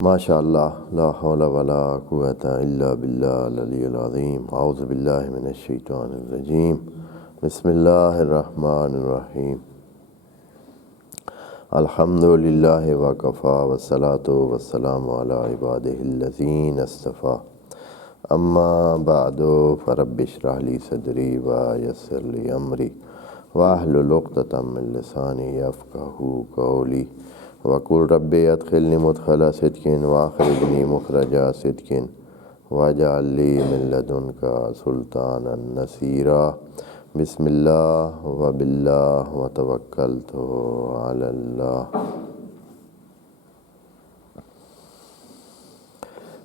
ماشاء اللہ لا حول ولا قوۃ الا باللہ العلی العظیم اعوذ باللہ من الشیطان الرجیم بسم اللہ الرحمن الرحیم الحمد للہ وکفی والصلاۃ والسلام علی عبادہ الذین اصطفی اما بعد فرب اشرح لی صدری ویسر لی امری واحلل عقدۃ من لسانی یفقہوا قولی وقل رب ادخلنی مدخل صدق واخرجنی مخرج صدق واجعل لی من لدنک سلطانا نصیرا بسم اللہ وباللہ وتوکلت علی اللہ۔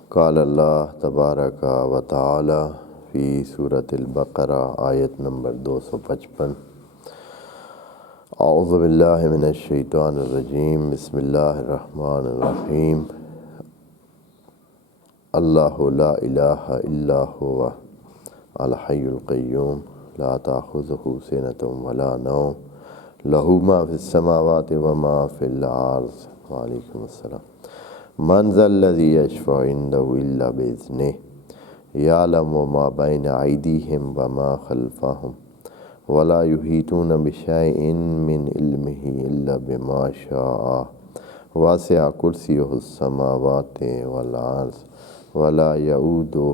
قال اللہ تبارک و تعالی فی سورۃ البقرہ آیت نمبر 255۔ اعوذ باللہ من الشیطان الرجیم بسم اللہ الرحمن الرحیم۔ اللہ لا الہ الا هو الحی القیوم لا تأخذہ سنۃ ولا نوم لہ ما فی السماوات وما فی الارض وعلیکم السلام من ذا الذی یشفع عندہ الا بإذنہ یعلم ما بین ایدیہم وما خلفہم ولا یحیطون بشیء من علمہ الا بما شاء وسع کرسیہ السماوات والارض ولا یؤودہ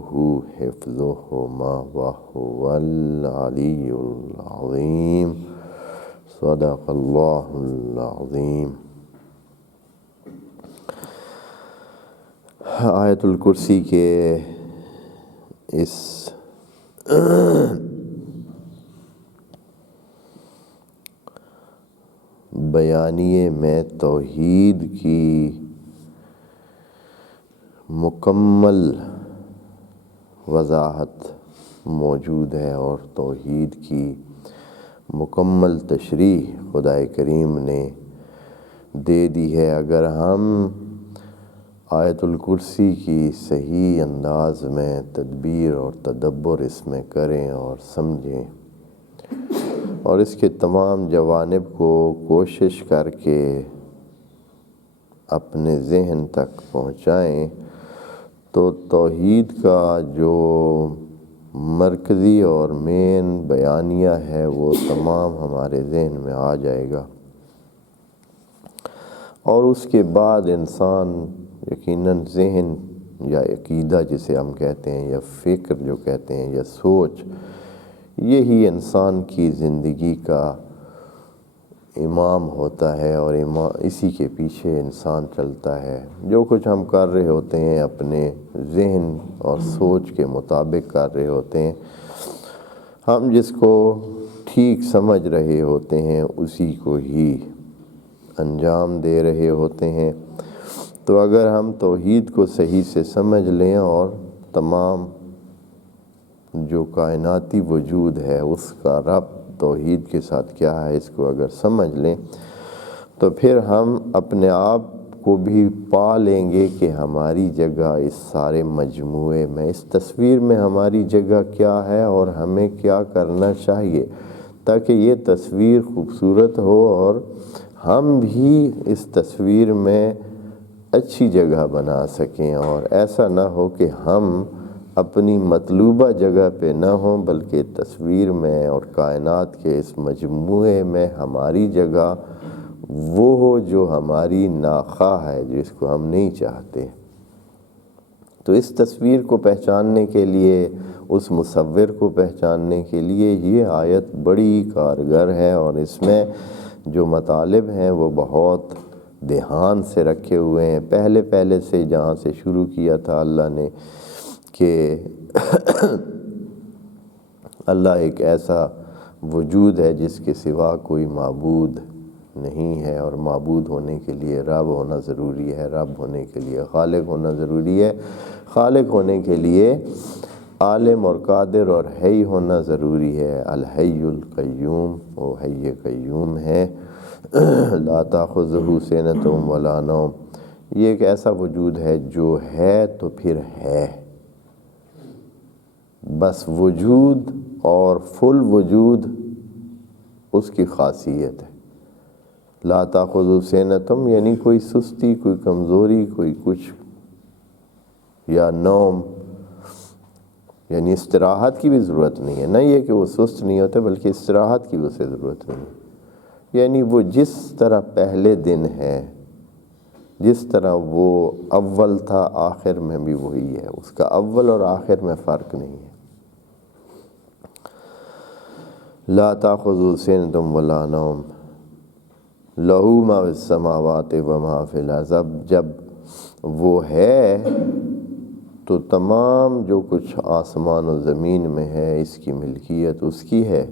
حفظہما وہو العلی العظیم۔ صدق اللہ العظیم۔ آیت الکرسی کے اس بیانیے میں توحید کی مکمل وضاحت موجود ہے اور توحید کی مکمل تشریح خدائے کریم نے دے دی ہے۔ اگر ہم آیت الکرسی کی صحیح انداز میں تدبیر اور تدبر اس میں کریں اور سمجھیں اور اس کے تمام جوانب کو کوشش کر کے اپنے ذہن تک پہنچائیں تو توحید کا جو مرکزی اور مین بیانیہ ہے وہ تمام ہمارے ذہن میں آ جائے گا، اور اس کے بعد انسان یقیناً ذہن یا عقیدہ جسے ہم کہتے ہیں یا فکر جو کہتے ہیں یا سوچ، یہی انسان کی زندگی کا امام ہوتا ہے اور اسی کے پیچھے انسان چلتا ہے۔ جو کچھ ہم کر رہے ہوتے ہیں اپنے ذہن اور سوچ کے مطابق کر رہے ہوتے ہیں، ہم جس کو ٹھیک سمجھ رہے ہوتے ہیں اسی کو ہی انجام دے رہے ہوتے ہیں۔ تو اگر ہم توحید کو صحیح سے سمجھ لیں اور تمام جو کائناتی وجود ہے اس کا ربط توحید کے ساتھ کیا ہے اس کو اگر سمجھ لیں تو پھر ہم اپنے آپ کو بھی پا لیں گے کہ ہماری جگہ اس سارے مجموعے میں، اس تصویر میں ہماری جگہ کیا ہے اور ہمیں کیا کرنا چاہیے تاکہ یہ تصویر خوبصورت ہو اور ہم بھی اس تصویر میں اچھی جگہ بنا سکیں، اور ایسا نہ ہو کہ ہم اپنی مطلوبہ جگہ پہ نہ ہوں بلکہ تصویر میں اور کائنات کے اس مجموعے میں ہماری جگہ وہ ہو جو ہماری ناخواہ ہے، جس کو ہم نہیں چاہتے۔ تو اس تصویر کو پہچاننے کے لیے، اس مصور کو پہچاننے کے لیے یہ آیت بڑی کارگر ہے، اور اس میں جو مطالب ہیں وہ بہت دھیان سے رکھے ہوئے ہیں۔ پہلے سے جہاں سے شروع کیا تھا اللہ نے کہ اللہ ایک ایسا وجود ہے جس کے سوا کوئی معبود نہیں ہے، اور معبود ہونے کے لیے رب ہونا ضروری ہے، رب ہونے کے لیے خالق ہونا ضروری ہے، خالق ہونے کے لیے عالم اور قادر اور حی ہونا ضروری ہے۔ الحی القیوم، وہ حی قیوم ہے۔ لا تأخذہ سنۃ ولا نوم، یہ ایک ایسا وجود ہے جو ہے تو پھر ہے، بس وجود اور فل وجود اس کی خاصیت ہے۔ لا تأخذہ سنۃ یعنی کوئی سستی، کوئی کمزوری، کوئی کچھ یا نوم، یعنی استراحت کی بھی ضرورت نہیں ہے، نہ یہ کہ وہ سست نہیں ہوتا بلکہ استراحت کی اسے ضرورت نہیں ہے، یعنی وہ جس طرح پہلے دن ہے، جس طرح وہ اول تھا آخر میں بھی وہی ہے، اس کا اول اور آخر میں فرق نہیں ہے۔ لا تأخذہ سنۃ ولا نوم لہ ما فی السماوات وما فی الارض، جب وہ ہے تو تمام جو کچھ آسمان و زمین میں ہے اس کی ملکیت اس کی ہے،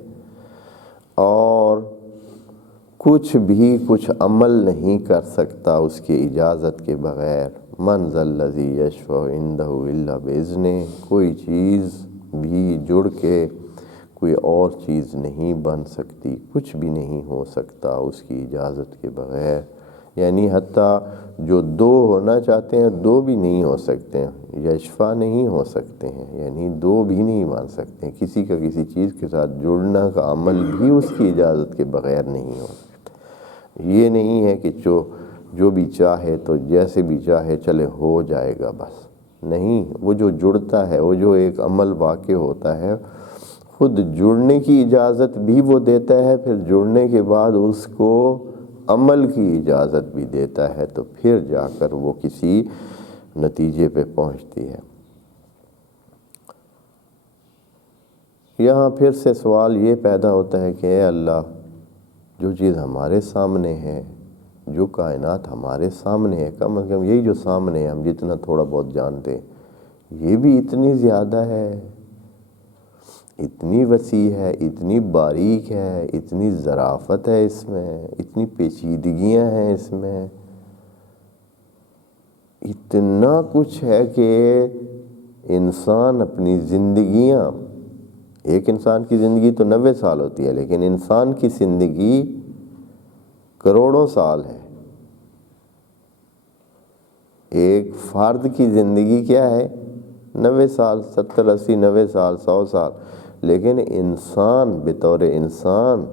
اور کچھ بھی کچھ عمل نہیں کر سکتا اس کی اجازت کے بغیر۔ من ذا الذی یشفع عندہ الا بإذنہ، کوئی چیز بھی جڑ کے کوئی اور چیز نہیں بن سکتی، کچھ بھی نہیں ہو سکتا اس کی اجازت کے بغیر، یعنی حتیٰ جو دو ہونا چاہتے ہیں دو بھی نہیں ہو سکتے ہیں، یشفع نہیں ہو سکتے ہیں، یعنی دو بھی نہیں بن سکتے ہیں، کسی کا کسی چیز کے ساتھ جڑنا کا عمل بھی اس کی اجازت کے بغیر نہیں ہو سکتا۔ یہ نہیں ہے کہ جو بھی چاہے تو جیسے بھی چاہے چلے ہو جائے گا، بس نہیں، وہ جو جڑتا ہے، وہ جو ایک عمل واقع ہوتا ہے، خود جڑنے کی اجازت بھی وہ دیتا ہے، پھر جڑنے کے بعد اس کو عمل کی اجازت بھی دیتا ہے، تو پھر جا کر وہ کسی نتیجے پہ پہنچتی ہے۔ یہاں پھر سے سوال یہ پیدا ہوتا ہے کہ اے اللہ، جو چیز ہمارے سامنے ہے، جو کائنات ہمارے سامنے ہے، کم از کم یہی جو سامنے ہے، ہم جتنا تھوڑا بہت جانتے ہیں، یہ بھی اتنی زیادہ ہے، اتنی وسیع ہے، اتنی باریک ہے، اتنی ظرافت ہے اس میں، اتنی پیچیدگیاں ہیں اس میں، اتنا کچھ ہے کہ انسان اپنی زندگیاں، ایک انسان کی زندگی تو 90 سال ہوتی ہے، لیکن انسان کی زندگی کروڑوں سال ہے۔ ایک فرد کی زندگی کیا ہے؟ 90 سال، 70 80 90 سال، 100 سال، لیکن انسان بطور انسان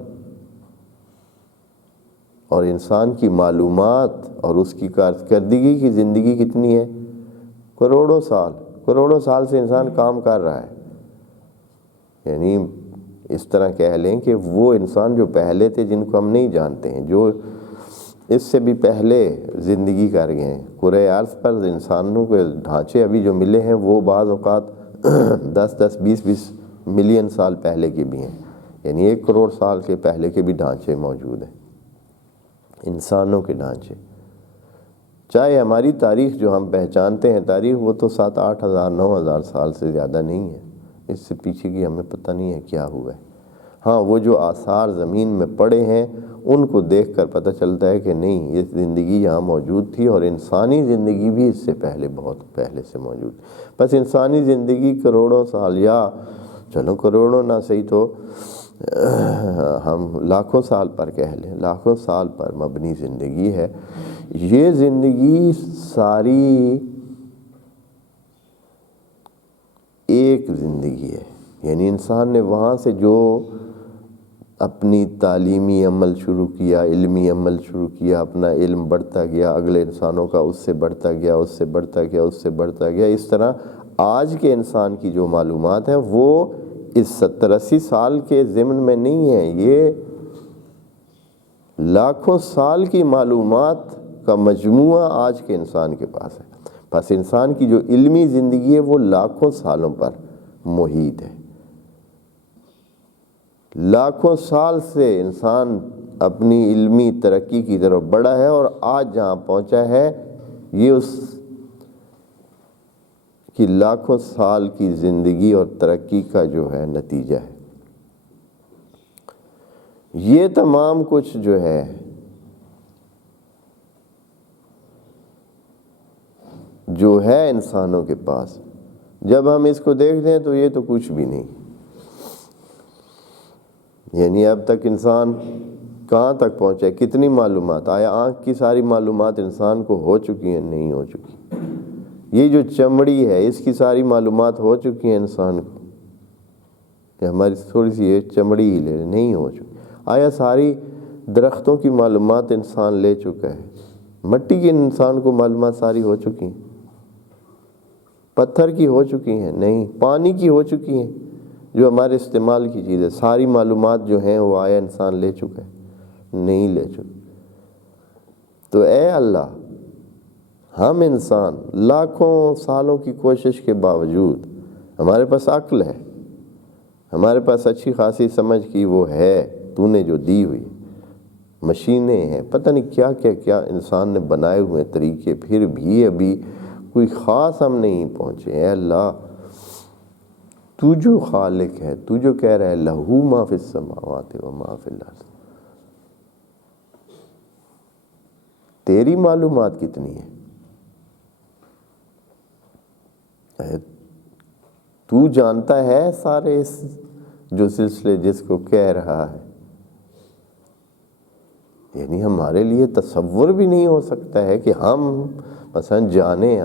اور انسان کی معلومات اور اس کی کارکردگی کی زندگی کتنی ہے؟ کروڑوں سال، کروڑوں سال سے انسان کام کر رہا ہے، یعنی اس طرح کہہ لیں کہ وہ انسان جو پہلے تھے جن کو ہم نہیں جانتے ہیں، جو اس سے بھی پہلے زندگی کر گئے ہیں، کرۂ ارض پر انسانوں کے ڈھانچے ابھی جو ملے ہیں وہ بعض اوقات 10 20 ملین سال پہلے کے بھی ہیں، یعنی 1 کروڑ سال کے پہلے کے بھی ڈھانچے موجود ہیں، انسانوں کے ڈھانچے۔ چاہے ہماری تاریخ جو ہم پہچانتے ہیں تاریخ، وہ تو 7 8 ہزار 9 ہزار سال سے زیادہ نہیں ہے، اس سے پیچھے کی ہمیں پتہ نہیں ہے کیا ہوا ہے۔ ہاں، وہ جو آثار زمین میں پڑے ہیں ان کو دیکھ کر پتہ چلتا ہے کہ نہیں، یہ زندگی یہاں موجود تھی، اور انسانی زندگی بھی اس سے پہلے، بہت پہلے سے موجود۔ بس انسانی زندگی کروڑوں سال، یا چلو کروڑوں نہ صحیح تو ہم لاکھوں سال پر کہہ لیں، لاکھوں سال پر مبنی زندگی ہے۔ یہ زندگی ساری ایک زندگی ہے، یعنی انسان نے وہاں سے جو اپنی تعلیمی عمل شروع کیا، علمی عمل شروع کیا، اپنا علم بڑھتا گیا، اگلے انسانوں کا اس سے بڑھتا گیا، اس سے بڑھتا گیا، اس سے بڑھتا گیا، اس طرح آج کے انسان کی جو معلومات ہیں وہ اس 70 80 سال کے ضمن میں نہیں ہیں، یہ لاکھوں سال کی معلومات کا مجموعہ آج کے انسان کے پاس ہے۔ بس انسان کی جو علمی زندگی ہے وہ لاکھوں سالوں پر محیط ہے، لاکھوں سال سے انسان اپنی علمی ترقی کی طرف بڑھا ہے، اور آج جہاں پہنچا ہے یہ اس کی لاکھوں سال کی زندگی اور ترقی کا جو ہے نتیجہ ہے۔ یہ تمام کچھ جو ہے انسانوں کے پاس، جب ہم اس کو دیکھتے ہیں تو یہ تو کچھ بھی نہیں، یعنی اب تک انسان کہاں تک پہنچا ہے، کتنی معلومات، آیا آنکھ کی ساری معلومات انسان کو ہو چکی ہیں؟ نہیں ہو چکی۔ یہ جو چمڑی ہے اس کی ساری معلومات ہو چکی ہیں انسان کو، کہ ہماری تھوڑی سی یہ چمڑی ہی لے، نہیں ہو چکی۔ آیا ساری درختوں کی معلومات انسان لے چکا ہے؟ مٹی کی انسان کو معلومات ساری ہو چکی ہیں؟ پتھر کی ہو چکی ہیں؟ نہیں، پانی کی ہو چکی ہیں، جو ہمارے استعمال کی چیز ہے۔ ساری معلومات جو ہیں وہ آیا انسان لے چکا ہے؟ نہیں لے چکا۔ تو اے اللہ، ہم انسان لاکھوں سالوں کی کوشش کے باوجود، ہمارے پاس عقل ہے، ہمارے پاس اچھی خاصی سمجھ کی وہ ہے تو نے جو دی ہوئی، مشینیں ہیں، پتہ نہیں کیا کیا کیا انسان نے بنائے ہوئے طریقے، پھر بھی ابھی کوئی خاص ہم نہیں پہنچے۔ اے اللہ، تو جو خالق ہے، تو جو کہہ رہا ہے لہو ما فی السماوات و ما فی الارض، تیری معلومات کتنی ہے؟ تو جانتا ہے سارے اس جو سلسلے جس کو کہہ رہا ہے، یعنی ہمارے لیے تصور بھی نہیں ہو سکتا ہے کہ ہم مثلا جانیں۔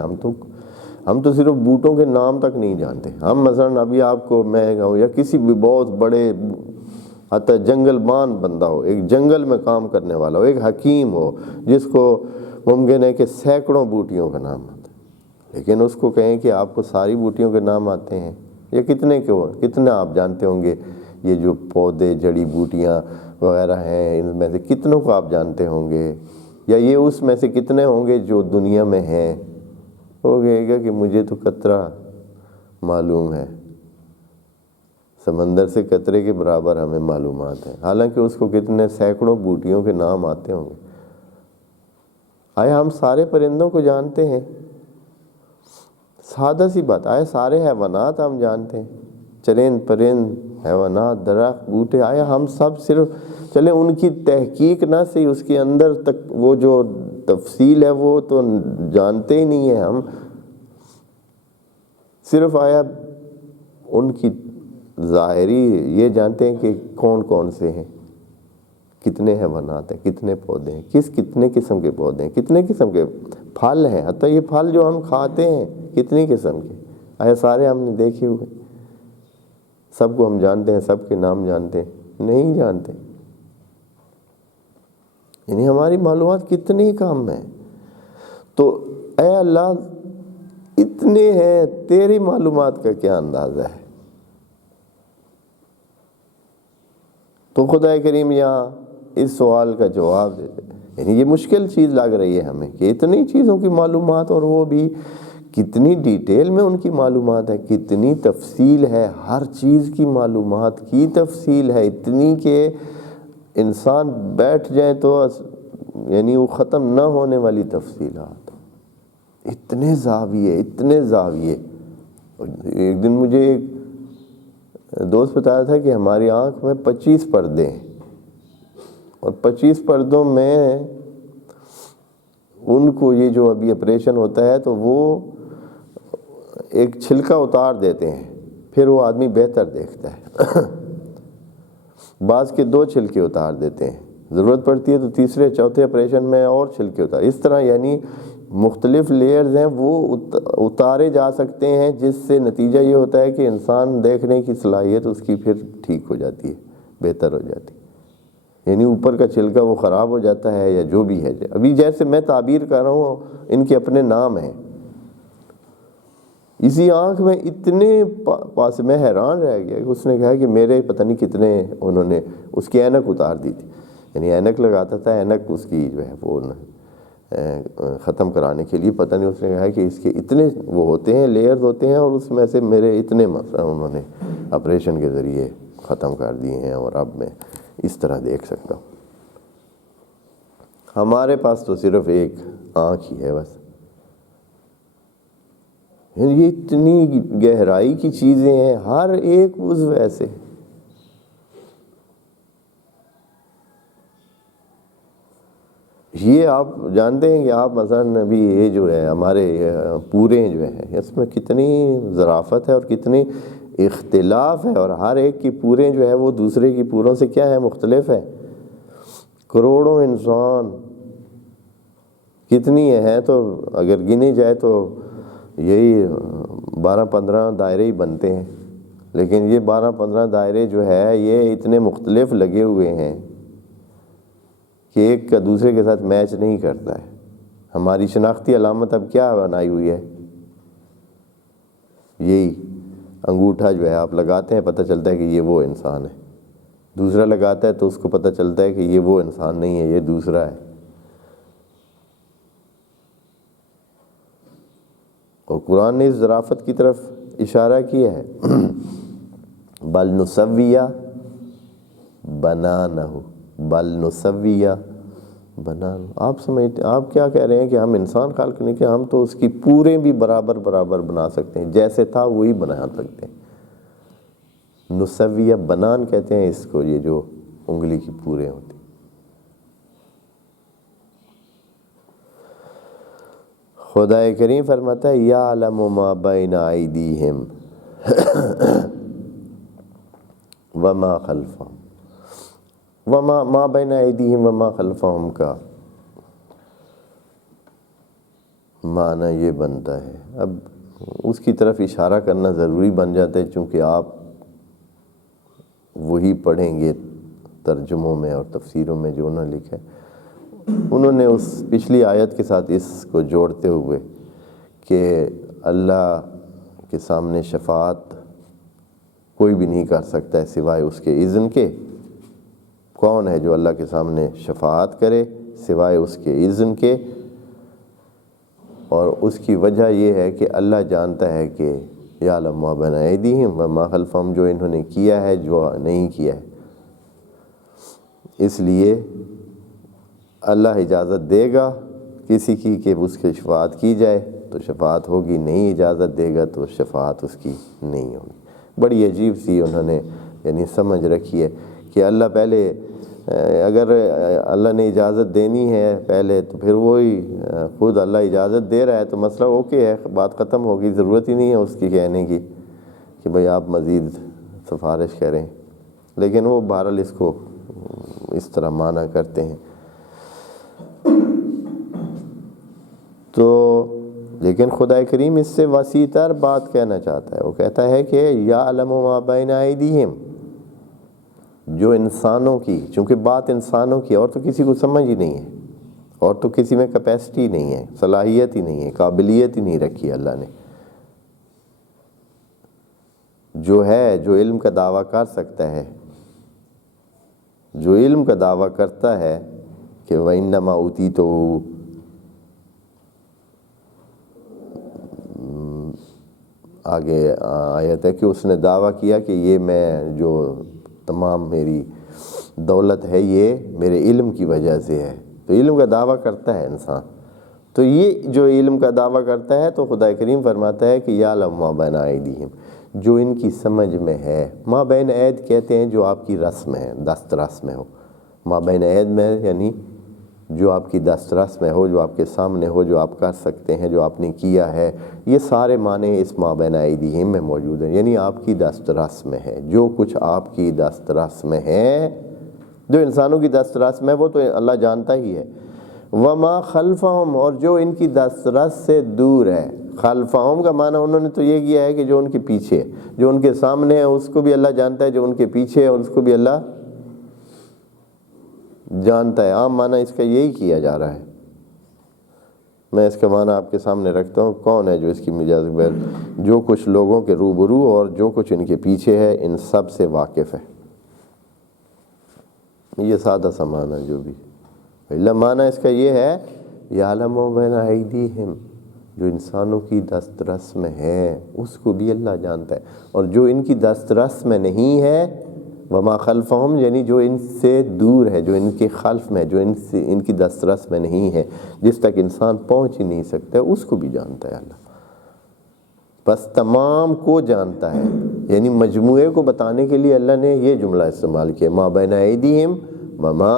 ہم تو صرف بوٹوں کے نام تک نہیں جانتے۔ ہم مثلا ابھی آپ کو میں کہوں یا کسی بھی بہت بڑے حتی جنگل مان بندہ ہو، ایک جنگل میں کام کرنے والا ہو، ایک حکیم ہو جس کو ممکن ہے کہ سینکڑوں بوٹیوں کا نام آتا ہے، لیکن اس کو کہیں کہ آپ کو ساری بوٹیوں کے نام آتے ہیں یا کتنے آپ جانتے ہوں گے، یہ جو پودے جڑی بوٹیاں وغیرہ ہیں ان میں سے کتنوں کو آپ جانتے ہوں گے، یا یہ اس میں سے کتنے ہوں گے جو دنیا میں ہیں؟ ہو گئے گا کہ مجھے تو قطرہ معلوم ہے، سمندر سے قطرے کے برابر ہمیں معلومات ہیں، حالانکہ اس کو کتنے سینکڑوں بوٹیوں کے نام آتے ہوں گے۔ آیا ہم سارے پرندوں کو جانتے ہیں؟ سادہ سی بات، آیا سارے حیوانات ہم جانتے ہیں؟ چرند پرند حیوانات درخت بوٹے، آیا ہم سب صرف چلے ان کی تحقیق نہ صحیح، اس کے اندر تک وہ جو تفصیل ہے وہ تو جانتے ہی نہیں ہیں ہم، صرف آیا ان کی ظاہری یہ جانتے ہیں کہ کون کون سے ہیں، کتنے حیوانات ہیں، کتنے پودے ہیں، کتنے قسم کے پودے ہیں، کتنے قسم کے پھل ہیں، حتیٰ یہ پھل جو ہم کھاتے ہیں کتنی قسم کے، آیا سارے ہم نے دیکھے ہوئے؟ سب کو ہم جانتے ہیں؟ سب کے نام جانتے ہیں؟ نہیں جانتے۔ یعنی ہماری معلومات کتنی کم ہیں۔ تو اے اللہ، اتنے ہیں، تیری معلومات کا کیا اندازہ ہے؟ تو خدا کریم یہاں اس سوال کا جواب دیتے، یعنی یہ مشکل چیز لگ رہی ہے ہمیں کہ اتنی چیزوں کی معلومات، اور وہ بھی کتنی ڈیٹیل میں ان کی معلومات ہے، کتنی تفصیل ہے، ہر چیز کی معلومات کی تفصیل ہے اتنی کہ انسان بیٹھ جائے تو یعنی وہ ختم نہ ہونے والی تفصیلات، اتنے زاویے۔ ایک دن مجھے ایک دوست بتایا تھا کہ ہماری آنکھ میں 25 پردے ہیں، اور 25 پردوں میں ان کو یہ جو ابھی آپریشن ہوتا ہے تو وہ ایک چھلکا اتار دیتے ہیں، پھر وہ آدمی بہتر دیکھتا ہے۔ بعض کے 2 چھلکے اتار دیتے ہیں، ضرورت پڑتی ہے تو تیسرے چوتھے آپریشن میں اور چھلکے اتار، اس طرح یعنی مختلف لیئرز ہیں وہ اتارے جا سکتے ہیں، جس سے نتیجہ یہ ہوتا ہے کہ انسان دیکھنے کی صلاحیت اس کی پھر ٹھیک ہو جاتی ہے، بہتر ہو جاتی ہے، یعنی اوپر کا چھلکا وہ خراب ہو جاتا ہے یا جو بھی ہے۔ ابھی جیسے میں تعبیر کر رہا ہوں ان کے اپنے نام ہیں، اسی آنکھ میں اتنے پاس، میں حیران رہ گیا کہ اس نے کہا کہ میرے پتہ نہیں کتنے انہوں نے اس کی اینک اتار دی تھی، یعنی اینک لگاتا تھا، اینک اس کی جو ہے وہ ختم کرانے کے لیے، پتہ نہیں اس نے کہا کہ اس کے اتنے وہ ہوتے ہیں، لیئرز ہوتے ہیں، اور اس میں سے میرے اتنے مثلا انہوں نے آپریشن کے ذریعے ختم کر دیے ہیں، اور اب میں اس طرح دیکھ سکتا ہوں۔ ہمارے پاس تو صرف ایک آنکھ ہی ہے بس، یہ اتنی گہرائی کی چیزیں ہیں، ہر ایک عضو ایسے۔ یہ آپ جانتے ہیں کہ آپ مثلا ابھی یہ جو ہے ہمارے پورے جو ہیں اس میں کتنی ظرافت ہے اور کتنی اختلاف ہے، اور ہر ایک کی پورے جو ہے وہ دوسرے کی پوروں سے کیا ہے، مختلف ہے۔ کروڑوں انسان کتنی ہیں، تو اگر گنے جائے تو یہی 12-15 دائرے ہی بنتے ہیں، لیکن یہ 12-15 دائرے جو ہے یہ اتنے مختلف لگے ہوئے ہیں کہ ایک کا دوسرے کے ساتھ میچ نہیں کرتا ہے۔ ہماری شناختی علامت اب کیا بنائی ہوئی ہے؟ یہی انگوٹھا جو ہے آپ لگاتے ہیں، پتہ چلتا ہے کہ یہ وہ انسان ہے، دوسرا لگاتا ہے تو اس کو پتہ چلتا ہے کہ یہ وہ انسان نہیں ہے، یہ دوسرا ہے۔ اور قرآن نے اس ظرافت کی طرف اشارہ کیا ہے، بل نسویہ بنانہ، بل نسویہ بنانہ۔ آپ سمجھتے، آپ کیا کہہ رہے ہیں کہ ہم انسان خلق نہیں، کہ ہم تو اس کی پورے بھی برابر برابر بنا سکتے ہیں، جیسے تھا وہی بنا سکتے ہیں۔ نسویہ بنان کہتے ہیں اس کو، یہ جو انگلی کی پورے ہوتی۔ خدا کریم فرماتا ہے یعلم ما بین ایدیہم وما خلفہم، وما ما بین ایدیہم وما خلفہم کا معنی یہ بنتا ہے، اب اس کی طرف اشارہ کرنا ضروری بن جاتا ہے، چونکہ آپ وہی پڑھیں گے ترجموں میں اور تفسیروں میں جو انہوں نے لکھا ہے، انہوں نے اس پچھلی آیت کے ساتھ اس کو جوڑتے ہوئے کہ اللہ کے سامنے شفاعت کوئی بھی نہیں کر سکتا ہے سوائے اس کے اذن کے۔ کون ہے جو اللہ کے سامنے شفاعت کرے سوائے اس کے اذن کے؟ اور اس کی وجہ یہ ہے کہ اللہ جانتا ہے کہ یعلم ما بین ایدیہم وما خلفہم، جو انہوں نے کیا ہے جو نہیں کیا ہے، اس لیے اللہ اجازت دے گا کسی کی کہ اس کی شفاعت کی جائے تو شفاعت ہوگی، نہیں اجازت دے گا تو شفاعت اس کی نہیں ہوگی۔ بڑی عجیب سی انہوں نے یعنی سمجھ رکھی ہے کہ اللہ پہلے، اگر اللہ نے اجازت دینی ہے پہلے تو پھر وہی خود اللہ اجازت دے رہا ہے تو مسئلہ اوکے ہے، بات ختم ہوگی، ضرورت ہی نہیں ہے اس کی کہنے کی کہ بھئی آپ مزید سفارش کریں، لیکن وہ بہرحال اس کو اس طرح معنی کرتے ہیں۔ تو لیکن خدا کریم اس سے وسیع تر بات کہنا چاہتا ہے، وہ کہتا ہے کہ یعلم ما بین ایدیہم، جو انسانوں کی، چونکہ بات انسانوں کی، اور تو کسی کو سمجھ ہی نہیں ہے، اور تو کسی میں کیپیسٹی نہیں ہے، صلاحیت ہی نہیں ہے، قابلیت ہی نہیں رکھی اللہ نے۔ جو ہے، جو علم کا دعویٰ کر سکتا ہے، جو علم کا دعویٰ کرتا ہے کہ وَإِنَّمَا أُوتِيتُهُ، آگے آیت ہے کہ اس نے دعویٰ کیا کہ یہ میں جو تمام میری دولت ہے یہ میرے علم کی وجہ سے ہے، تو علم کا دعویٰ کرتا ہے انسان، تو یہ جو علم کا دعویٰ کرتا ہے تو خدا کریم فرماتا ہے کہ یعلم ما بین ایدیہم، جو ان کی سمجھ میں ہے۔ ما بین اید کہتے ہیں جو آپ کی رسم ہے، دسترس میں ہو، ما بین اید میں یعنی جو آپ کی دسترس میں ہو، جو آپ کے سامنے ہو، جو آپ کر سکتے ہیں، جو آپ نے کیا ہے، یہ سارے معنی اس ما بین ایدیہم میں موجود ہیں، یعنی آپ کی دسترس میں ہے، جو کچھ آپ کی دسترس میں ہے، جو انسانوں کی دسترس میں وہ تو اللہ جانتا ہی ہے۔ وما خلفہم، اور جو ان کی دسترس سے دور ہے۔ خلفہم کا معنی انہوں نے تو یہ کیا ہے کہ جو ان کے پیچھے ہے، جو ان کے سامنے ہے اس کو بھی اللہ جانتا ہے، جو ان کے پیچھے ہے اس کو بھی اللہ جانتا ہے۔ عام معنی اس کا یہی کیا جا رہا ہے۔ میں اس کا معنی آپ کے سامنے رکھتا ہوں، کون ہے جو اس کی مجاز جو کچھ لوگوں کے روبرو اور جو کچھ ان کے پیچھے ہے ان سب سے واقف ہے۔ یہ سادہ سا معنی جو بھی پہلا معنی اس کا یہ ہے یعلم ما بین ایدیہم، جو انسانوں کی دسترس میں ہے اس کو بھی اللہ جانتا ہے، اور جو ان کی دسترس میں نہیں ہے، وما خلفہم یعنی جو ان سے دور ہے، جو ان کے خلف میں، جو ان کی دسترس میں نہیں ہے، جس تک انسان پہنچ ہی نہیں سکتا، اس کو بھی جانتا ہے اللہ۔ بس تمام کو جانتا ہے، یعنی مجموعے کو بتانے کے لیے اللہ نے یہ جملہ استعمال کیا، ما بین ایدیہم وما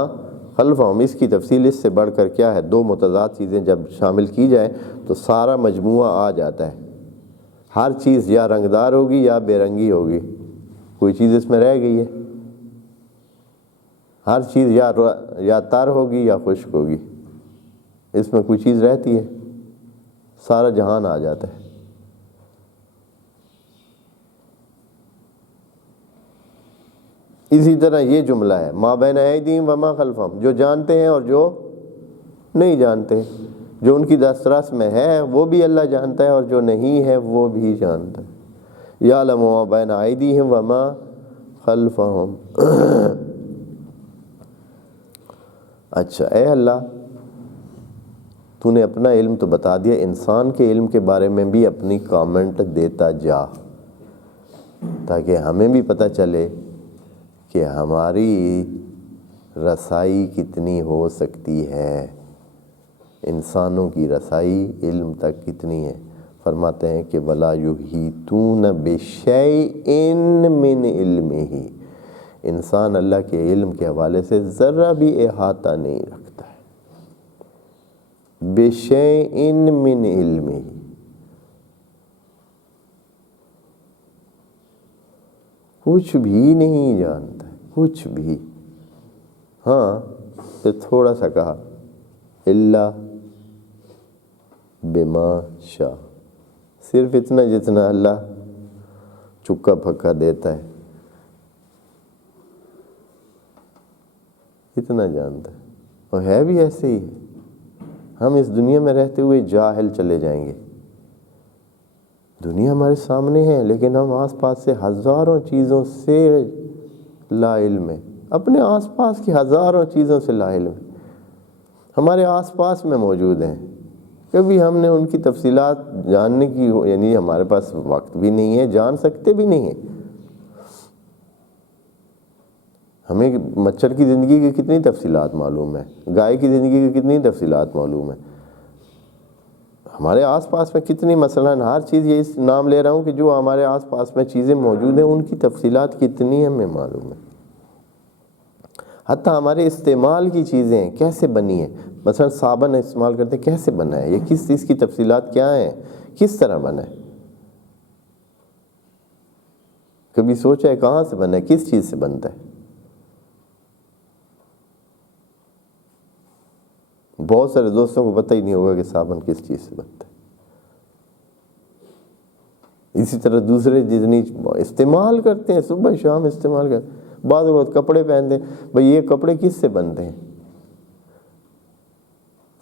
خلفہم۔ اس کی تفصیل اس سے بڑھ کر کیا ہے، دو متضاد چیزیں جب شامل کی جائیں تو سارا مجموعہ آ جاتا ہے، ہر چیز یا رنگدار ہوگی یا بے رنگی ہوگی، کوئی چیز اس میں رہ گئی ہے، ہر چیز یا تر ہوگی یا خشک ہوگی، اس میں کوئی چیز رہتی ہے، سارا جہان آ جاتا ہے۔ اسی طرح یہ جملہ ہے ما بین ایدیہم وما خلفہم، جو جانتے ہیں اور جو نہیں جانتے، جو ان کی دسترس میں ہے وہ بھی اللہ جانتا ہے اور جو نہیں ہے وہ بھی جانتا ہے۔ یعلم ما بین ایدیہم وما خلفہم۔ اچھا اے اللہ تو نے اپنا علم تو بتا دیا، انسان کے علم کے بارے میں بھی اپنی کامنٹ دیتا جا، تاکہ ہمیں بھی پتہ چلے کہ ہماری رسائی کتنی ہو سکتی ہے، انسانوں کی رسائی علم تک کتنی ہے۔ فرماتے ہیں کہ وَلَا يُحِيطُونَ بِشَيْءٍ مِّنْ عِلْمِهِ، انسان اللہ کے علم کے حوالے سے ذرا بھی احاطہ نہیں رکھتا ہے۔ بِشَيْءٍ مِّنْ عِلْمِهِ، کچھ بھی نہیں جانتا ہے، کچھ بھی۔ ہاں پھر تھوڑا سا کہا الا بما شاء، صرف اتنا جتنا اللہ چکا پھکا دیتا ہے اتنا جانتا ہے، اور ہے بھی ایسے ہی۔ ہم اس دنیا میں رہتے ہوئے جاہل چلے جائیں گے، دنیا ہمارے سامنے ہے لیکن ہم آس پاس سے ہزاروں چیزوں سے لا علم ہیں، اپنے آس پاس کی ہزاروں چیزوں سے لا علم ہیں، ہمارے آس پاس میں موجود ہیں، کبھی ہم نے ان کی تفصیلات جاننے کی یعنی ہمارے پاس وقت بھی نہیں ہے، جان سکتے بھی نہیں ہیں۔ ہمیں مچھر کی زندگی کی کتنی تفصیلات معلوم ہے، گائے کی زندگی کی کتنی تفصیلات معلوم ہے، ہمارے آس پاس میں کتنی، مثلا ہر چیز، یہ اس نام لے رہا ہوں کہ جو ہمارے آس پاس میں چیزیں موجود ہیں ان کی تفصیلات کتنی ہمیں معلوم ہے، حتیٰ ہمارے استعمال کی چیزیں کیسے بنی ہیں، مثلا صابن استعمال کرتے ہیں کیسے بنا ہے، یہ کس چیز کی تفصیلات کیا ہیں، کس طرح بنا ہے، کبھی سوچا ہے کہاں سے بنا ہے، کس چیز سے بنتا ہے؟ بہت سارے دوستوں کو پتہ ہی نہیں ہوگا کہ صابن کس چیز سے بنتا ہے۔ اسی طرح دوسرے جتنی استعمال کرتے ہیں، صبح شام استعمال کرتے ہیں، بعض اوقات کپڑے پہنتے ہیں، بھئی یہ کپڑے کس سے بنتے ہیں؟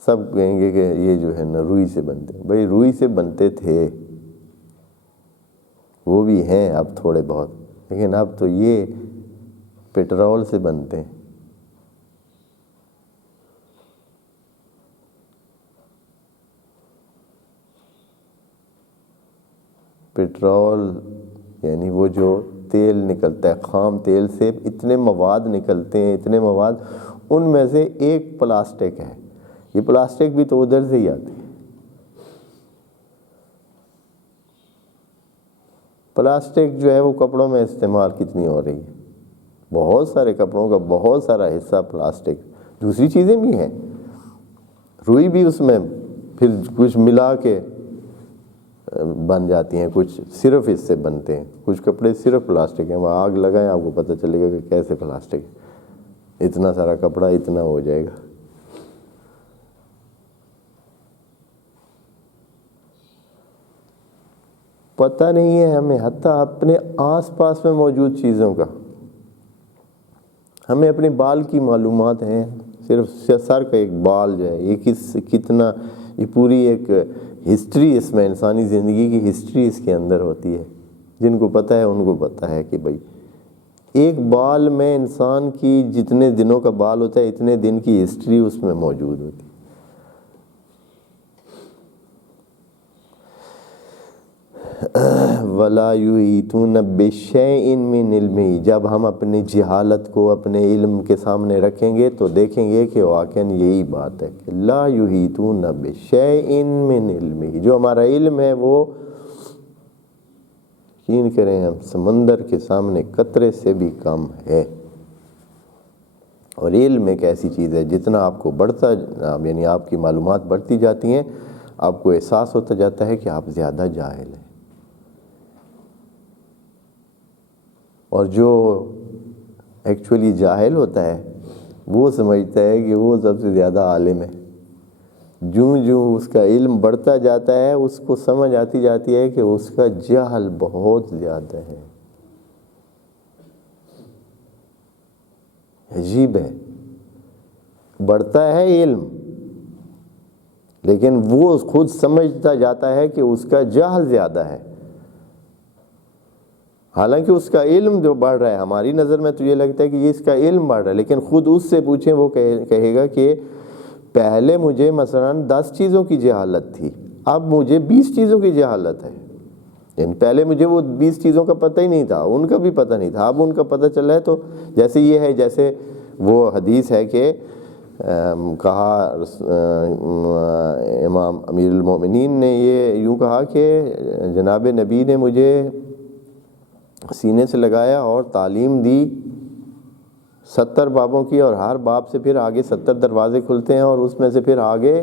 سب کہیں گے کہ یہ جو ہے نا روئی سے بنتے ہیں۔ بھئی روئی سے بنتے تھے، وہ بھی ہیں اب تھوڑے بہت، لیکن اب تو یہ پیٹرول سے بنتے ہیں۔ پیٹرول یعنی وہ جو تیل نکلتا ہے، خام تیل سے اتنے مواد نکلتے ہیں، اتنے مواد، ان میں سے ایک پلاسٹک ہے، یہ پلاسٹک بھی تو ادھر سے ہی آتی ہے۔ پلاسٹک جو ہے وہ کپڑوں میں استعمال کتنی ہو رہی ہے، بہت سارے کپڑوں کا بہت سارا حصہ پلاسٹک، دوسری چیزیں بھی ہیں، روئی بھی اس میں پھر کچھ ملا کے بن جاتی ہیں، کچھ صرف اس سے بنتے ہیں، کچھ کپڑے صرف پلاسٹک ہیں، وہ آگ لگائیں آپ کو پتہ چلے گا کہ کیسے پلاسٹک ہے، اتنا سارا کپڑا اتنا ہو جائے گا۔ پتہ نہیں ہے ہمیں حتیٰ اپنے آس پاس میں موجود چیزوں کا، ہمیں اپنے بال کی معلومات ہیں، صرف سر کا ایک بال جو ہے یہ کتنا، یہ پوری ایک ہسٹری، اس میں انسانی زندگی کی ہسٹری اس کے اندر ہوتی ہے، جن کو پتہ ہے ان کو پتہ ہے کہ بھئی ایک بال میں انسان کی جتنے دنوں کا بال ہوتا ہے اتنے دن کی ہسٹری اس میں موجود ہوتی ہے۔ وَلَا يُحِيطُونَ بِشَيْءٍ مِّنْ عِلْمِهِ، جب ہم اپنی جہالت کو اپنے علم کے سامنے رکھیں گے تو دیکھیں گے کہ واقعاً یہی بات ہے کہ لا يُحِيطُونَ بِشَيْءٍ مِّنْ عِلْمِهِ، جو ہمارا علم ہے وہ یقین کریں ہم سمندر کے سامنے قطرے سے بھی کم ہے۔ اور علم ایک ایسی چیز ہے جتنا آپ کو بڑھتا، یعنی آپ کی معلومات بڑھتی جاتی ہیں، آپ کو احساس ہوتا جاتا ہے کہ آپ زیادہ جاہل ہیں، اور جو ایکچولی جاہل ہوتا ہے وہ سمجھتا ہے کہ وہ سب سے زیادہ عالم ہے۔ جوں اس کا علم بڑھتا جاتا ہے اس کو سمجھ آتی جاتی ہے کہ اس کا جہل بہت زیادہ ہے۔ عجیب ہے، بڑھتا ہے علم لیکن وہ خود سمجھتا جاتا ہے کہ اس کا جہل زیادہ ہے۔ حالانکہ اس کا علم جو بڑھ رہا ہے، ہماری نظر میں تو یہ لگتا ہے کہ یہ اس کا علم بڑھ رہا ہے، لیکن خود اس سے پوچھیں، وہ کہے گا کہ پہلے مجھے مثلاً 10 چیزوں کی جہالت تھی، اب مجھے 20 چیزوں کی جہالت ہے۔ یعنی پہلے مجھے وہ 20 چیزوں کا پتہ ہی نہیں تھا، ان کا بھی پتہ نہیں تھا، اب ان کا پتہ چلا ہے۔ تو جیسے یہ ہے، جیسے وہ حدیث ہے کہ کہا امام امیر المومنین نے یہ یوں کہا کہ جناب نبی نے مجھے سینے سے لگایا اور تعلیم دی 70 بابوں کی، اور ہر باب سے پھر آگے 70 دروازے کھلتے ہیں، اور اس میں سے پھر آگے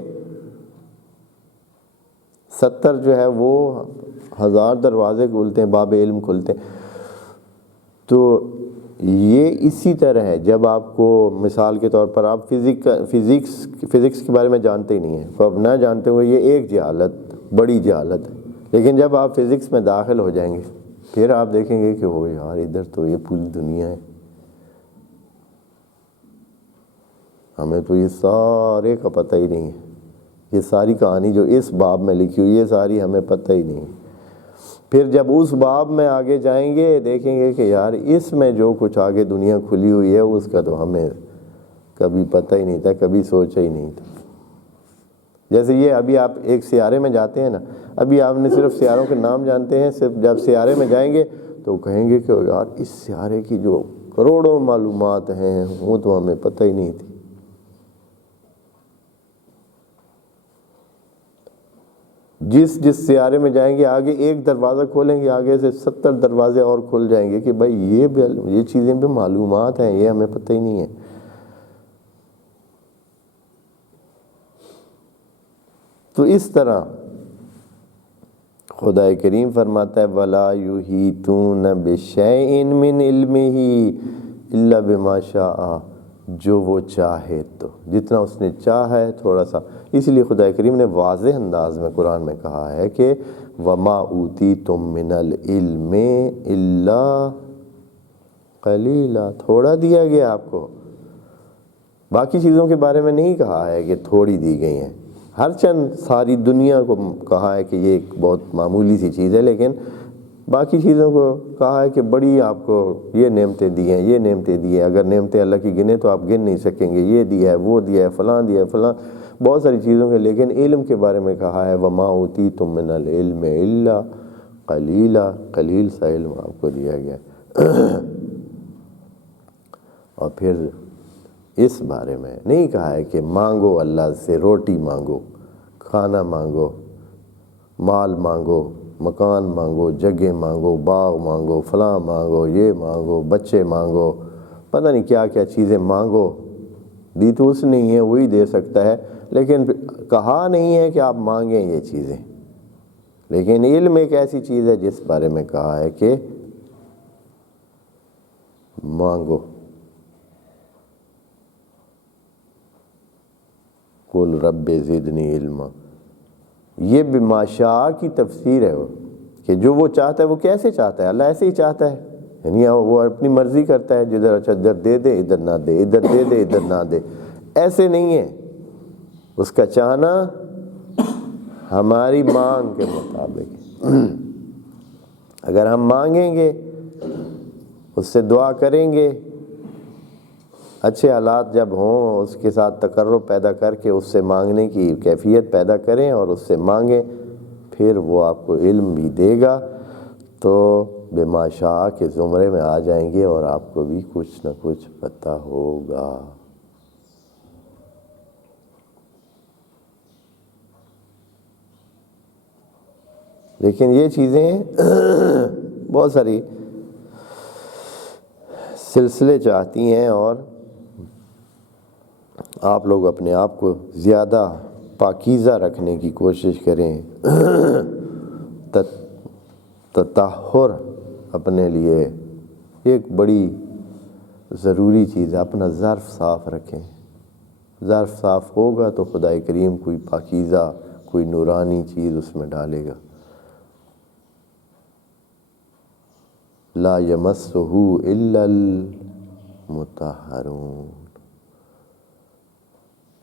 70 جو ہے وہ 1000 دروازے کھلتے ہیں، باب علم کھلتے ہیں۔ تو یہ اسی طرح ہے، جب آپ کو مثال کے طور پر آپ فزکس کے بارے میں جانتے ہی نہیں ہیں، تو اب نہ جانتے ہوئے یہ ایک جہالت، بڑی جہالت ہے، لیکن جب آپ فزکس میں داخل ہو جائیں گے پھر آپ دیکھیں گے کہ وہ یار ادھر تو یہ پوری دنیا ہے، ہمیں تو یہ سارے کا پتہ ہی نہیں ہے، یہ ساری کہانی جو اس باب میں لکھی ہوئی ہے، یہ ساری ہمیں پتہ ہی نہیں ہے۔ پھر جب اس باب میں آگے جائیں گے دیکھیں گے کہ یار اس میں جو کچھ آگے دنیا کھلی ہوئی ہے اس کا تو ہمیں کبھی پتہ ہی نہیں تھا، کبھی سوچا ہی نہیں تھا۔ جیسے یہ ابھی آپ ایک سیارے میں جاتے ہیں نا، ابھی آپ نے صرف سیاروں کے نام جانتے ہیں، صرف جب سیارے میں جائیں گے تو کہیں گے کہ یار اس سیارے کی جو کروڑوں معلومات ہیں وہ تو ہمیں پتہ ہی نہیں تھی۔ جس سیارے میں جائیں گے آگے ایک دروازہ کھولیں گے، آگے سے 70 دروازے اور کھل جائیں گے کہ بھائی یہ چیزیں بھی معلومات ہیں، یہ ہمیں پتہ ہی نہیں ہے۔ تو اس طرح خدا کریم فرماتا ہے وَلَا يُحِيطُونَ بِشَيْءٍ مِّنْ عِلْمِهِ إِلَّا بِمَا شَاءَ، جو وہ چاہے تو، جتنا اس نے چاہا ہے تھوڑا سا۔ اس لیے خدا کریم نے واضح انداز میں قرآن میں کہا ہے کہ وَمَا أُوتِيتُم مِّنَ الْعِلْمِ إِلَّا قَلِيلًا، تھوڑا دیا گیا آپ کو، باقی چیزوں کے بارے میں نہیں کہا ہے کہ تھوڑی دی گئی ہیں، ہر چند ساری دنیا کو کہا ہے کہ یہ ایک بہت معمولی سی چیز ہے، لیکن باقی چیزوں کو کہا ہے کہ بڑی آپ کو یہ نعمتیں دی ہیں، یہ نعمتیں دی ہیں، اگر نعمتیں اللہ کی گنے تو آپ گن نہیں سکیں گے، یہ دیا ہے، وہ دیا ہے، فلاں دیا ہے، فلاں بہت ساری چیزوں کے، لیکن علم کے بارے میں کہا ہے وَمَا أُوتِيتُم مِّنَ الْعِلْمِ إِلَّا قَلِيلًا، قلیل سا علم آپ کو دیا گیا۔ اور پھر اس بارے میں نہیں کہا ہے کہ مانگو اللہ سے، روٹی مانگو، کھانا مانگو، مال مانگو، مکان مانگو، جگہ مانگو، باغ مانگو، فلاں مانگو، یہ مانگو، بچے مانگو، پتہ نہیں کیا کیا چیزیں مانگو۔ دی تو اس نہیں ہے، وہی دے سکتا ہے، لیکن کہا نہیں ہے کہ آپ مانگیں یہ چیزیں۔ لیکن علم ایک ایسی چیز ہے جس بارے میں کہا ہے کہ مانگو۔ قُلْ رَبِّ زِدْنِی عِلْمًا، یہ بِمَا شَاءَ کی تفسیر ہے، وہ کہ جو وہ چاہتا ہے وہ کیسے چاہتا ہے، اللہ ایسے ہی چاہتا ہے، یعنی وہ اپنی مرضی کرتا ہے، جدھر اچھا ادھر دے دے، ادھر نہ دے، ادھر دے دے، ادھر نہ دے، ایسے نہیں ہے۔ اس کا چاہنا ہماری مانگ کے مطابق، اگر ہم مانگیں گے، اس سے دعا کریں گے، اچھے حالات جب ہوں اس کے ساتھ تقرب پیدا کر کے اس سے مانگنے کی کیفیت پیدا کریں اور اس سے مانگیں، پھر وہ آپ کو علم بھی دے گا، تو بِمَا شَاءَ کے زمرے میں آ جائیں گے اور آپ کو بھی کچھ نہ کچھ پتہ ہوگا۔ لیکن یہ چیزیں بہت ساری سلسلے چاہتی ہیں، اور آپ لوگ اپنے آپ کو زیادہ پاکیزہ رکھنے کی کوشش کریں، تطہر اپنے لیے ایک بڑی ضروری چیز ہے۔ اپنا ظرف صاف رکھیں، ظرف صاف ہوگا تو خدا کریم کوئی پاکیزہ، کوئی نورانی چیز اس میں ڈالے گا۔ لا یمسہ الا المطہرون،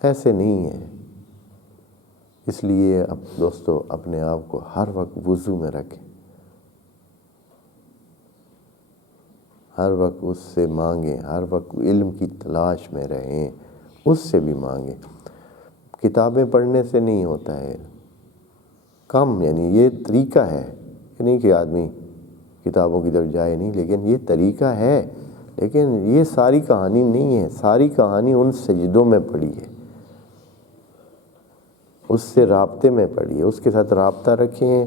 ایسے نہیں ہے۔ اس لیے اب دوستو اپنے آپ کو ہر وقت وضو میں رکھیں، ہر وقت اس سے مانگیں، ہر وقت علم کی تلاش میں رہیں، اس سے بھی مانگیں۔ کتابیں پڑھنے سے نہیں ہوتا ہے کم، یعنی یہ طریقہ ہے، یہ نہیں کہ آدمی کتابوں کی طرف جائے نہیں، لیکن یہ طریقہ ہے، لیکن یہ ساری کہانی نہیں ہے۔ ساری کہانی ان سجدوں میں پڑی ہے، اس سے رابطے میں پڑی ہے، اس کے ساتھ رابطہ رکھیں،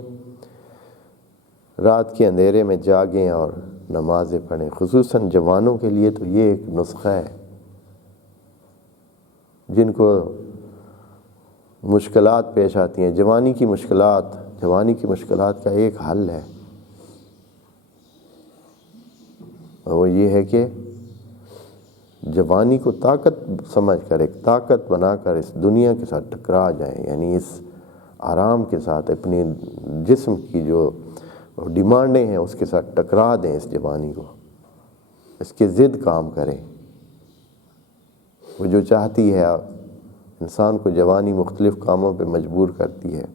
رات کے اندھیرے میں جاگیں اور نمازیں پڑھیں۔ خصوصاً جوانوں کے لیے تو یہ ایک نسخہ ہے، جن کو مشکلات پیش آتی ہیں، جوانی کی مشکلات کا ایک حل ہے، اور وہ یہ ہے کہ جوانی کو طاقت سمجھ کر، ایک طاقت بنا کر اس دنیا کے ساتھ ٹکرا جائیں، یعنی اس آرام کے ساتھ اپنی جسم کی جو ڈیمانڈیں ہیں اس کے ساتھ ٹکرا دیں، اس جوانی کو، اس کے ضد کام کریں۔ وہ جو چاہتی ہے، انسان کو جوانی مختلف کاموں پہ مجبور کرتی ہے،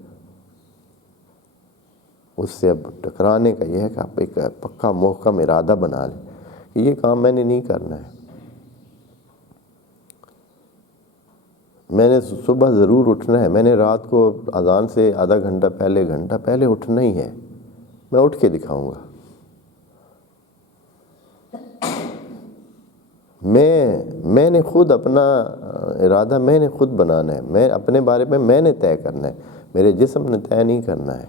اس سے اب ٹکرانے کا یہ ہے کہ آپ ایک پکا محکم ارادہ بنا لیں کہ یہ کام میں نے نہیں کرنا ہے، میں نے صبح ضرور اٹھنا ہے، میں نے رات کو اذان سے آدھا گھنٹہ پہلے اٹھنا ہی ہے، میں اٹھ کے دکھاؤں گا۔ میں نے خود اپنا ارادہ میں نے خود بنانا ہے، میں اپنے بارے میں نے طے کرنا ہے، میرے جسم نے طے نہیں کرنا ہے،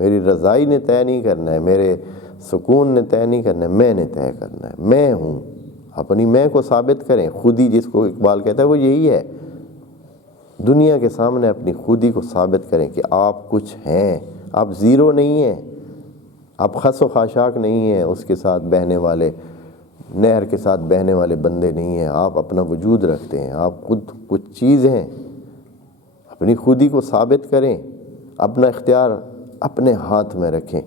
میری رضائی نے طے نہیں کرنا ہے، میرے سکون نے طے نہیں کرنا ہے، میں نے طے کرنا ہے۔ میں ہوں، اپنی میں کو ثابت کریں، خودی جس کو اقبال کہتا ہے وہ یہی ہے، دنیا کے سامنے اپنی خودی کو ثابت کریں کہ آپ کچھ ہیں، آپ زیرو نہیں ہیں، آپ خس و خاشاک نہیں ہیں، اس کے ساتھ بہنے والے، نہر کے ساتھ بہنے والے بندے نہیں ہیں، آپ اپنا وجود رکھتے ہیں، آپ خود کچھ چیز ہیں۔ اپنی خودی کو ثابت کریں، اپنا اختیار اپنے ہاتھ میں رکھیں۔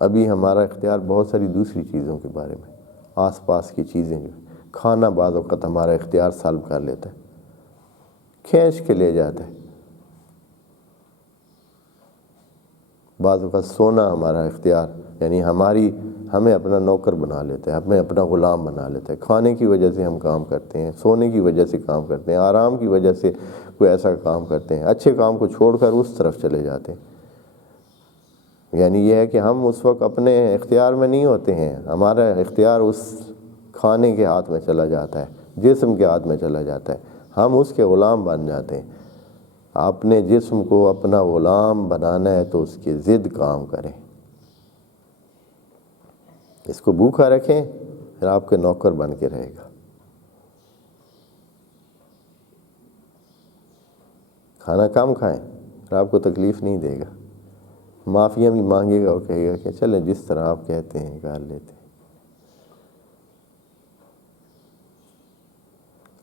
ابھی ہمارا اختیار بہت ساری دوسری چیزوں کے بارے میں، آس پاس کی چیزیں، جو کھانا بعض اوقات ہمارا اختیار سلب کر لیتا ہے، کھینچ کے لے جاتا ہے، بعض اوقات سونا ہمارا اختیار، یعنی ہمیں اپنا نوکر بنا لیتا ہے، ہمیں اپنا غلام بنا لیتا ہے۔ کھانے کی وجہ سے ہم کام کرتے ہیں، سونے کی وجہ سے کام کرتے ہیں، آرام کی وجہ سے کوئی ایسا کام کرتے ہیں، اچھے کام کو چھوڑ کر اس طرف چلے جاتے ہیں۔ یعنی یہ ہے کہ ہم اس وقت اپنے اختیار میں نہیں ہوتے ہیں، ہمارا اختیار اس کھانے کے ہاتھ میں چلا جاتا ہے، جسم کے ہاتھ میں چلا جاتا ہے، ہم اس کے غلام بن جاتے ہیں۔ اپنے جسم کو اپنا غلام بنانا ہے تو اس کے ضد کام کریں، اس کو بھوکا رکھیں، پھر آپ کے نوکر بن کے رہے گا۔ کھانا کم کھائیں، پھر آپ کو تکلیف نہیں دے گا، معافیاں بھی مانگے گا اور کہے گا کہ چلیں جس طرح آپ کہتے ہیں کر لیتے ہیں۔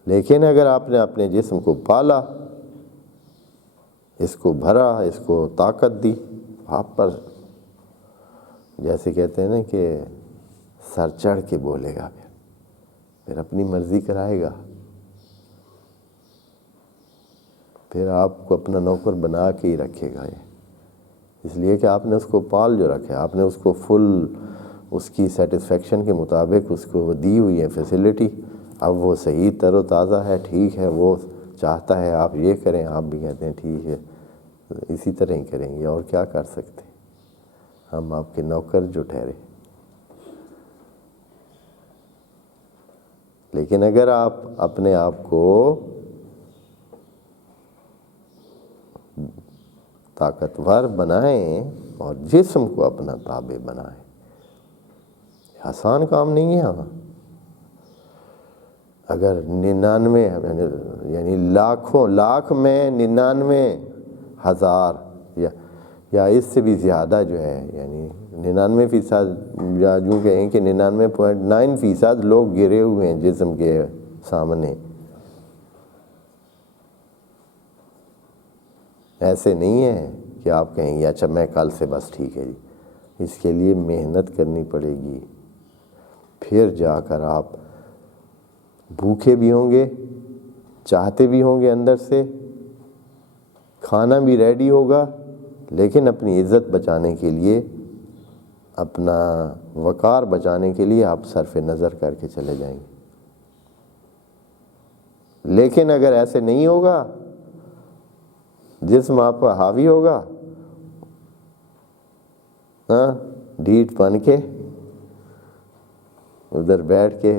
لیکن اگر آپ نے اپنے جسم کو پالا، اس کو بھرا، اس کو طاقت دی، آپ پر جیسے کہتے ہیں نا کہ سر چڑھ کے بولے گا، پھر اپنی مرضی کرائے گا، پھر آپ کو اپنا نوکر بنا کے ہی رکھے گا۔ اس لیے کہ آپ نے اس کو پال جو رکھا ہے، آپ نے اس کو فل اس کی سیٹسفیکشن کے مطابق اس کو دی ہوئی ہے فیسلٹی، اب وہ صحیح تر و تازہ ہے، ٹھیک ہے، وہ چاہتا ہے آپ یہ کریں، آپ بھی کہتے ہیں ٹھیک ہے، اسی طرح ہی کریں گے، اور کیا کر سکتے ہیں، ہم آپ کے نوکر جو ٹھہرے۔ لیکن اگر آپ اپنے آپ کو طاقتور بنائیں اور جسم کو اپنا تابع بنائیں، آسان کام نہیں ہے۔ ہاں، اگر 99 یعنی لاکھ میں 99,000 یا اس سے بھی زیادہ جو ہے، یعنی 99%، یا جو کہیں کہ 99.9% لوگ گرے ہوئے ہیں جسم کے سامنے۔ ایسے نہیں ہے کہ آپ کہیں گے اچھا میں کل سے بس ٹھیک ہے جی، اس کے لیے محنت کرنی پڑے گی، پھر جا کر آپ بھوکے بھی ہوں گے، چاہتے بھی ہوں گے اندر سے، کھانا بھی ریڈی ہوگا، لیکن اپنی عزت بچانے کے لیے اپنا وقار بچانے کے لیے آپ صرف نظر کر کے چلے جائیں گے. لیکن اگر ایسے نہیں ہوگا، جسم آپ پر حاوی ہوگا، ڈھیٹ بن کے ادھر بیٹھ کے،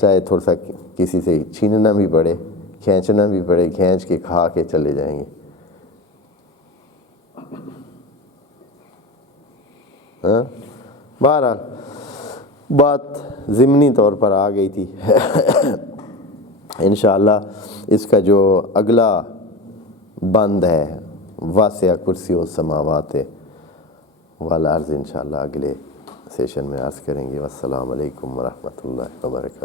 چاہے تھوڑا سا کسی سے چھیننا بھی پڑے، کھینچنا بھی پڑے، کھینچ کے کھا کے چلے جائیں گے. بہرحال بات ضمنی طور پر آ گئی تھی. انشاءاللہ اس کا جو اگلا بند ہے واسع کرسی السماوات والارض، انشاءاللہ اگلے سیشن میں عرض کریں گے. والسلام علیکم ورحمۃ اللہ وبرکاتہ.